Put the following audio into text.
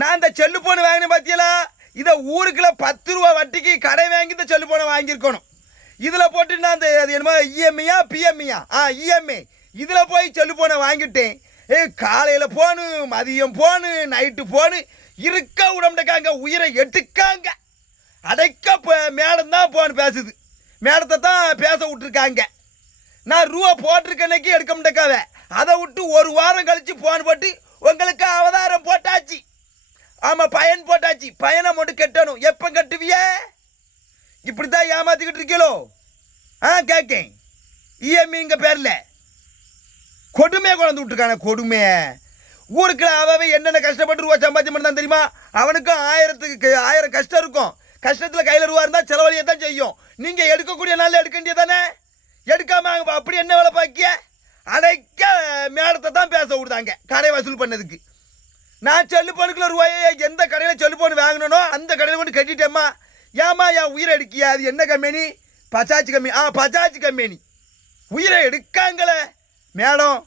நான் இந்த cell phone வாங்கினேன் பார்த்தியலா, இதை ஊருக்குள்ள 10 ரூபா வட்டிக்கு கடை வாங்கி இந்த செல்லு போனை வாங்கியிருக்கணும். இதில் போட்டு நான் அந்த அது என்னமோ இஎம்ஐயா பிஎம்ஐயா இஎம்ஐ இதில் போய் செல்லு போனை வாங்கிட்டேன். காலையில் போனு, மதியம் போனு, நைட்டு போனு, இருக்க விடமாட்டேக்காங்க, உயிரை எடுக்காங்க. அடைக்க மேடம் தான் போன் பேசுது, மேடத்தை தான் பேச விட்டுருக்காங்க. நான் ரூபா போட்டிருக்கன்னைக்கு எடுக்க மாட்டேக்காவ, அதை விட்டு ஒரு வாரம் கழிச்சு போன் போட்டு உங்களுக்கு அவதாரம் போட்டாச்சு. ஆமாம், பயன் போட்டாச்சு. பயனை மட்டும் கட்டணும். எப்போ கட்டுவிய? இப்படி தான் ஏமாத்திக்கிட்டு இருக்கீங்களோ? கேட்கேன். இஎம்ஐங்க பேரில் கொடுமையை கொண்டு விட்டுருக்கான கொடுமை. ஊருக்குள்ள அவன் என்னென்ன கஷ்டப்பட்டு ரூபா சம்பாத்தியம் பண்ணதான் தெரியுமா? அவனுக்கும் 1000 கஷ்டம் இருக்கும். கஷ்டத்தில் கையில் ரூபா இருந்தால் செலவழியை தான் செய்யும். நீங்கள் எடுக்கக்கூடிய நாளில் எடுக்க வேண்டியது தானே? எடுக்காம அப்படி என்ன வேலை பாக்கிய? அடைக்க மேடத்தை தான் பேச விடுதாங்க கடை வசூல் பண்ணதுக்கு. நான் செல்லு போனுக்குள்ள ரூபாயை எந்த கடையில் செல்லு போன் வாங்கினோ அந்த கடையில் கொண்டு கட்டிட்டேம்மா. ஏமா என் உயிரை எடுக்கியா? அது என்ன company? Bajaj company. Bajaj company உயிரை எடுக்காங்களே மேடம்.